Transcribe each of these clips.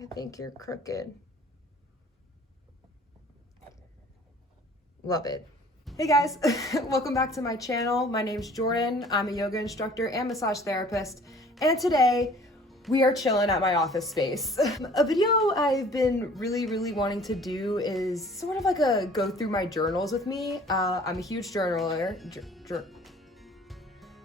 I think you're crooked. Love it. Hey guys, welcome back to my channel. My name's Jordan. I'm a yoga instructor and massage therapist. And today we are chilling at my office space. A video I've been really wanting to do is sort of like a go through my journals with me. I'm a huge journaler.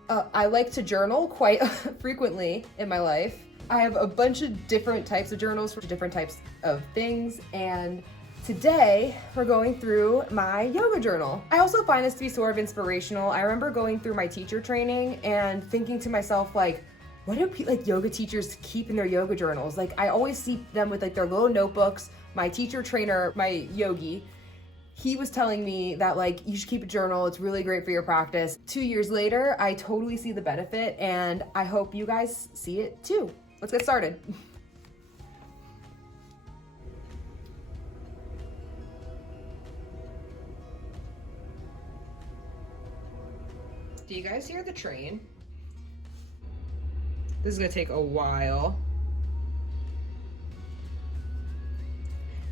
I like to journal quite frequently in my life. I have a bunch of different types of journals for different types of things, and today we're going through my yoga journal. I also find this to be sort of inspirational. I remember going through my teacher training and thinking to myself, like, what do yoga teachers keep in their yoga journals? Like, I always see them with like their little notebooks. My teacher trainer, my yogi, he was telling me that like you should keep a journal. It's really great for your practice. 2 years later, I totally see the benefit, and I hope you guys see it too. Let's get started. Do you guys hear the train? This is gonna take a while.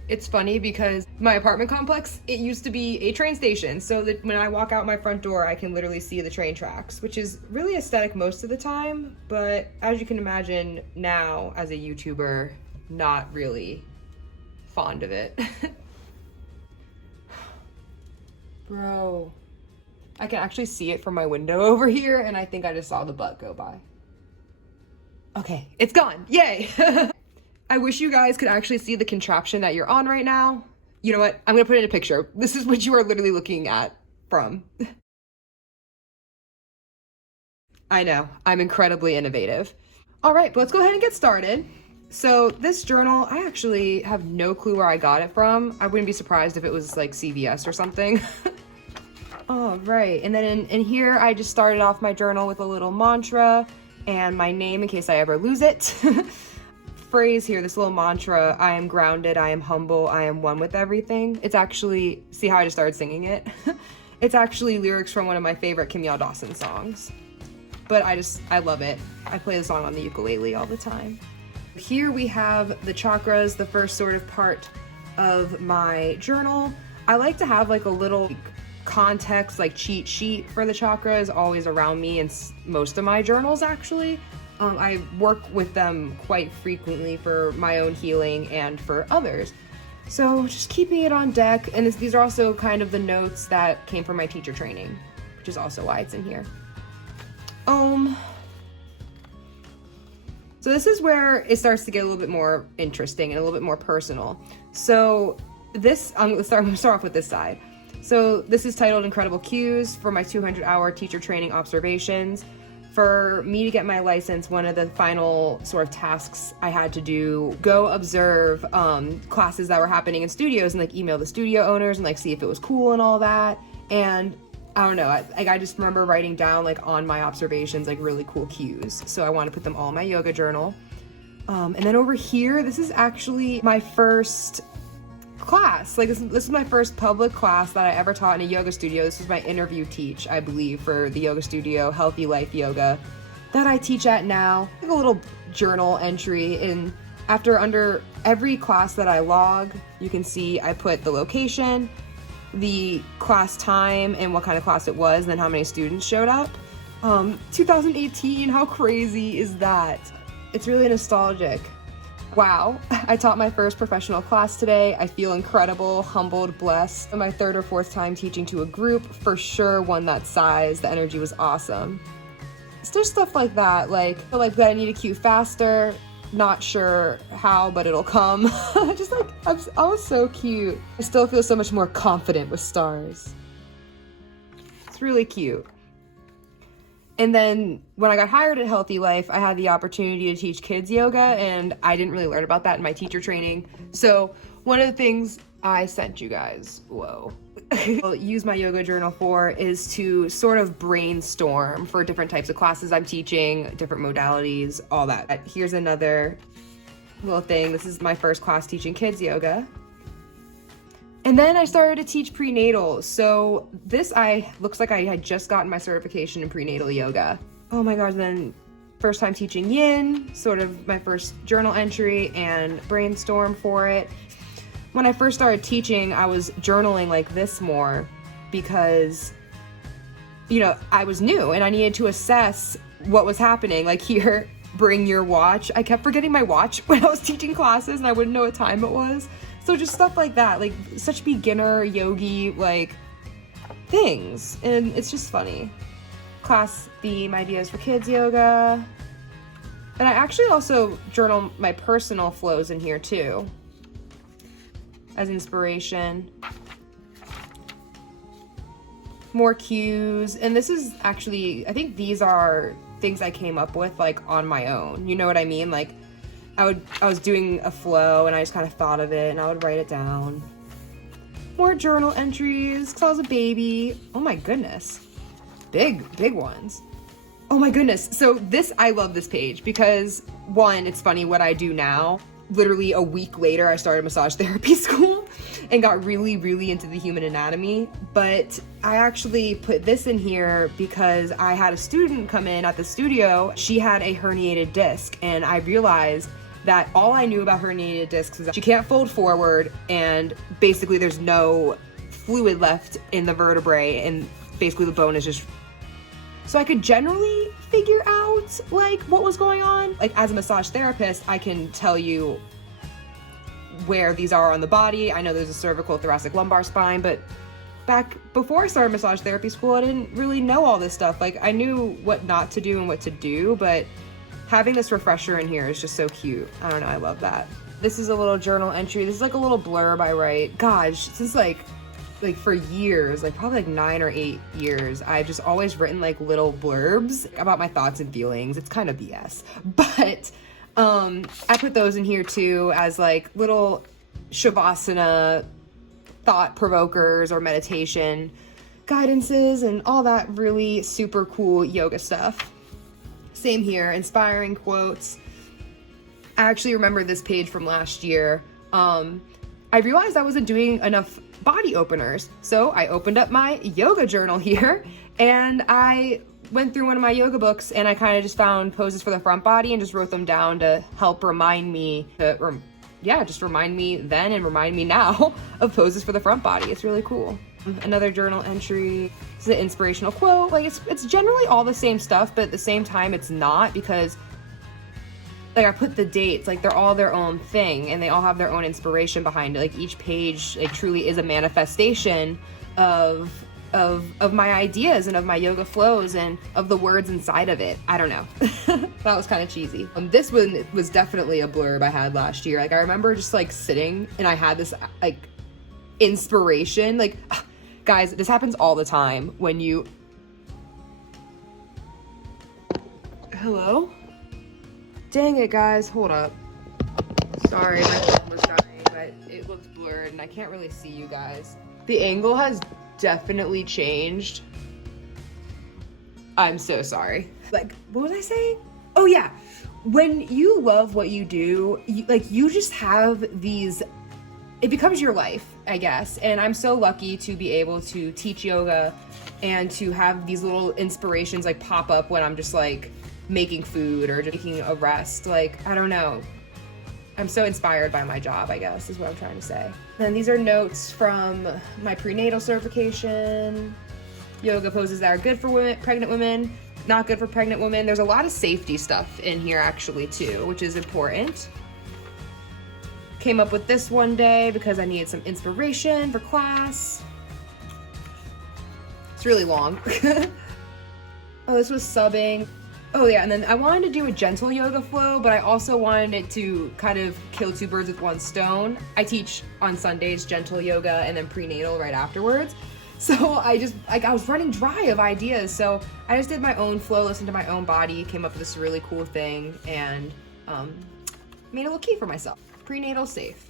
It's funny because my apartment complex, it used to be a train station, so that when I walk out my front door, I can literally see the train tracks, which is really aesthetic most of the time, but as you can imagine now, as a YouTuber, not really fond of it. Bro, I can actually see it from my window over here, and I think I just saw the butt go by. Okay, it's gone, yay! I wish you guys could actually see the contraption that you're on right now. You know what? I'm gonna put it in a picture. This is what you are literally looking at from. I know, I'm incredibly innovative. All right, but let's go ahead and get started. So this journal, I actually have no clue where I got it from. I wouldn't be surprised if it was like CVS or something. All right, and then in here, I just started off my journal with a little mantra and my name in case I ever lose it. Phrase here, this little mantra, I am grounded, I am humble, I am one with everything. It's actually, see how I just started singing it? It's actually lyrics from one of my favorite Kim Dawson songs. But I love it. I play the song on the ukulele all the time. Here we have the chakras, the first sort of part of my journal. I like to have like a little context, like cheat sheet for the chakras always around me in most of my journals actually. I work with them quite frequently for my own healing and for others. So just keeping it on deck, and these are also kind of the notes that came from my teacher training, which is also why it's in here. So this is where it starts to get a little bit more interesting and a little bit more personal. So this, I'm gonna start off with this side. So this is titled Incredible Cues for my 200-hour teacher training observations. For me to get my license, one of the final sort of tasks I had to do, go observe classes that were happening in studios and like email the studio owners and like see if it was cool and all that. And I don't know, I just remember writing down like on my observations like really cool cues. So I want to put them all in my yoga journal. And then over here, this is actually my first class. Like this is my first public class that I ever taught in a yoga studio. This was my interview teach, I believe, for the yoga studio, Healthy Life Yoga, that I teach at now. I have a little journal entry, and under every class that I log, you can see I put the location, the class time, and what kind of class it was, and then how many students showed up. 2018, how crazy is that? It's really nostalgic. Wow, I taught my first professional class today. I feel incredible, humbled, blessed. My third or fourth time teaching to a group, for sure one that size. The energy was awesome. So there's stuff like that, like that I need to cue faster. Not sure how, but it'll come. Just like, I was so cute. I still feel so much more confident with stars. It's really cute. And then when I got hired at Healthy Life, I had the opportunity to teach kids yoga, and I didn't really learn about that in my teacher training. So one of the things I sent you guys, I'll use my yoga journal for is to sort of brainstorm for different types of classes I'm teaching, different modalities, all that. Here's another little thing. This is my first class teaching kids yoga. And then I started to teach prenatal. So this looks like I had just gotten my certification in prenatal yoga. Oh my gosh, then first time teaching yin, sort of my first journal entry and brainstorm for it. When I first started teaching, I was journaling like this more because, you know, I was new and I needed to assess what was happening. Like here, bring your watch. I kept forgetting my watch when I was teaching classes and I wouldn't know what time it was. So just stuff like that, like such beginner yogi like things, and it's just funny. Class theme ideas for kids yoga. And I actually also journal my personal flows in here too as inspiration. More cues, and this is actually, I think these are things I came up with like on my own, you know what I mean? Like I was doing a flow and I just kind of thought of it and I would write it down. More journal entries because I was a baby. Oh my goodness, big ones. Oh my goodness. So this, I love this page because one, it's funny what I do now. Literally a week later, I started massage therapy school and got really into the human anatomy. But I actually put this in here because I had a student come in at the studio. She had a herniated disc, and I realized that all I knew about herniated discs is that she can't fold forward, and basically there's no fluid left in the vertebrae, and basically the bone is just... So I could generally figure out like what was going on. Like as a massage therapist, I can tell you where these are on the body. I know there's a cervical, thoracic, lumbar spine, but back before I started massage therapy school, I didn't really know all this stuff. Like I knew what not to do and what to do, but having this refresher in here is just so cute. I don't know, I love that. This is a little journal entry. This is like a little blurb I write. Gosh, since like for years, like probably like 9 or 8 years, I've just always written like little blurbs about my thoughts and feelings. It's kind of BS, but I put those in here too as like little shavasana thought provokers or meditation guidances and all that really super cool yoga stuff. Same here, inspiring quotes. I actually remember this page from last year. I realized I wasn't doing enough body openers. So I opened up my yoga journal here and I went through one of my yoga books and I kind of just found poses for the front body and just wrote them down to help remind me just remind me then and remind me now of poses for the front body. It's really cool. Another journal entry. This is an inspirational quote. Like it's generally all the same stuff, but at the same time it's not, because like I put the dates, like they're all their own thing and they all have their own inspiration behind it. Like each page like truly is a manifestation of my ideas and of my yoga flows and of the words inside of it. I don't know. That was kind of cheesy. This one was definitely a blurb I had last year. Like I remember just like sitting and I had this like inspiration. Like guys, this happens all the time when you... Hello? Dang it, guys, hold up. Sorry, my phone was dying, but it looks blurred and I can't really see you guys. The angle has definitely changed. I'm so sorry. Like, what was I saying? Oh yeah, when you love what you do, you just have these, it becomes your life, I guess. And I'm so lucky to be able to teach yoga and to have these little inspirations like pop up when I'm just like making food or just taking a rest. Like, I don't know. I'm so inspired by my job, I guess, is what I'm trying to say. And these are notes from my prenatal certification. Yoga poses that are good for women, pregnant women, not good for pregnant women. There's a lot of safety stuff in here actually too, which is important. Came up with this one day because I needed some inspiration for class. It's really long. Oh, this was subbing. Oh yeah, and then I wanted to do a gentle yoga flow, but I also wanted it to kind of kill two birds with one stone. I teach on Sundays gentle yoga and then prenatal right afterwards. So I just, like, I was running dry of ideas. So I just did my own flow, listened to my own body, came up with this really cool thing, and made a little key for myself. Prenatal safe.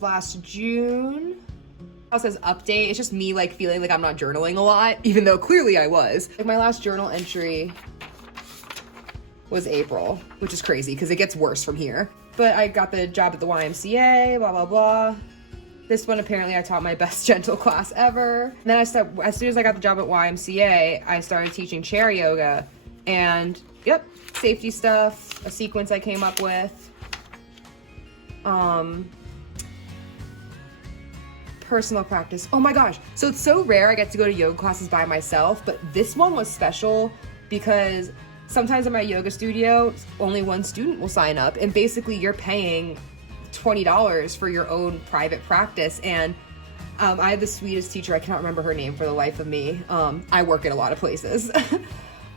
Last June. Says update. It's just me like feeling like I'm not journaling a lot, even though clearly I was. Like my last journal entry was April, which is crazy because it gets worse from here. But I got the job at the YMCA, blah, blah, blah. This one, apparently I taught my best gentle class ever. And then as soon as I got the job at YMCA, I started teaching chair yoga. And yep, safety stuff, a sequence I came up with. Personal practice. Oh my gosh. So it's so rare I get to go to yoga classes by myself, but this one was special because sometimes in my yoga studio, only one student will sign up, and basically you're paying $20 for your own private practice. And I had the sweetest teacher. I cannot remember her name for the life of me. I work at a lot of places.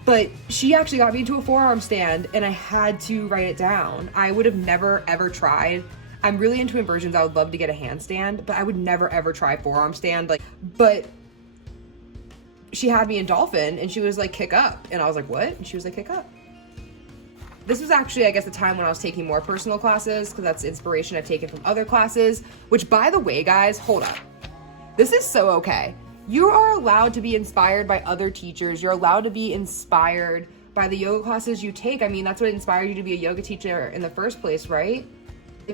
But she actually got me into a forearm stand, and I had to write it down. I would have never, ever tried. I'm really into inversions. I would love to get a handstand, but I would never, ever try forearm stand. But she had me in dolphin, and she was like, kick up. And I was like, what? And she was like, kick up. This was actually, I guess, the time when I was taking more personal classes, because that's inspiration I've taken from other classes, which, by the way, guys, hold up. This is so okay. You are allowed to be inspired by other teachers. You're allowed to be inspired by the yoga classes you take. I mean, that's what inspired you to be a yoga teacher in the first place, right?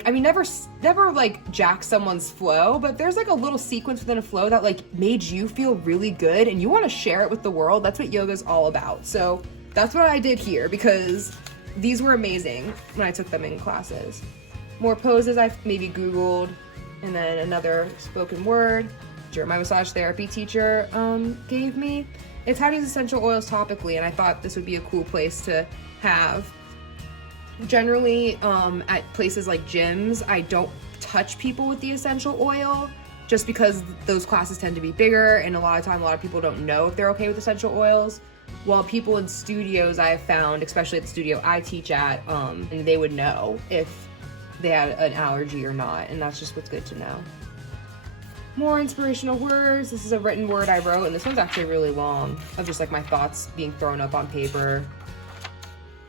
I mean, never like jack someone's flow, but there's like a little sequence within a flow that like made you feel really good and you want to share it with the world. That's what yoga's all about. So that's what I did here, because these were amazing when I took them in classes. More poses I've maybe Googled, and then another spoken word my massage therapy teacher gave me. It's how to use essential oils topically, and I thought this would be a cool place to have. Generally, at places like gyms, I don't touch people with the essential oil just because those classes tend to be bigger, and a lot of people don't know if they're okay with essential oils. While people in studios, I have found, especially at the studio I teach at, and they would know if they had an allergy or not, and that's just what's good to know. More inspirational words. This is a written word I wrote, and this one's actually really long, of just like my thoughts being thrown up on paper.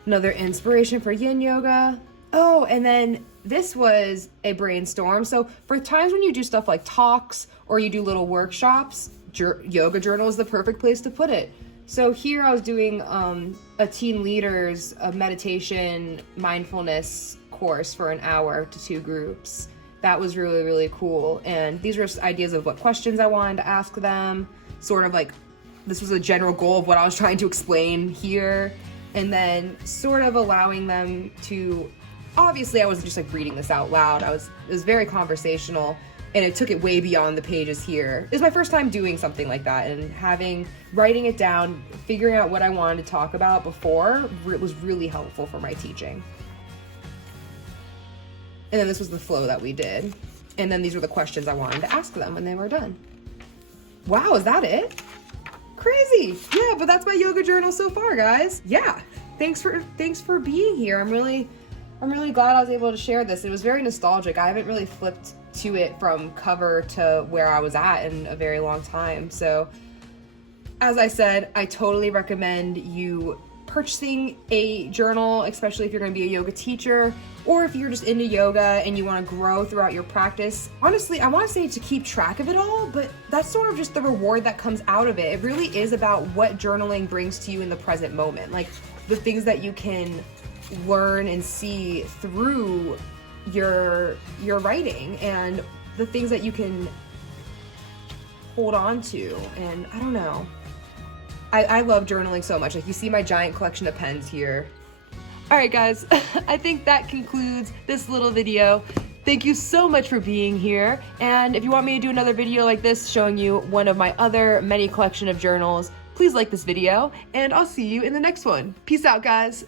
Another inspiration for yin yoga. Oh, and then this was a brainstorm. So for times when you do stuff like talks or you do little workshops, yoga journal is the perfect place to put it. So here I was doing a teen leaders meditation mindfulness course for an hour to 2 groups. That was really, really cool. And these were ideas of what questions I wanted to ask them. Sort of like, this was a general goal of what I was trying to explain here. And then sort of allowing them to, obviously I wasn't just like reading this out loud. It was very conversational, and it took it way beyond the pages here. It was my first time doing something like that, and writing it down, figuring out what I wanted to talk about before, it was really helpful for my teaching. And then this was the flow that we did. And then these were the questions I wanted to ask them when they were done. Wow, is that it? Crazy. Yeah, but that's my yoga journal so far, guys. Yeah, thanks for being here. I'm really glad I was able to share this. It was very nostalgic. I haven't really flipped to it from cover to where I was at in a very long time. So as I said, I totally recommend you purchasing a journal, especially if you're going to be a yoga teacher, or if you're just into yoga and you want to grow throughout your practice. Honestly, I want to say to keep track of it all, but that's sort of just the reward that comes out of it. It really is about what journaling brings to you in the present moment, like the things that you can learn and see through your writing, and the things that you can hold on to. And I don't know, I love journaling so much. Like, you see my giant collection of pens here. All right, guys, I think that concludes this little video. Thank you so much for being here. And if you want me to do another video like this showing you one of my other many collection of journals, please like this video, and I'll see you in the next one. Peace out, guys.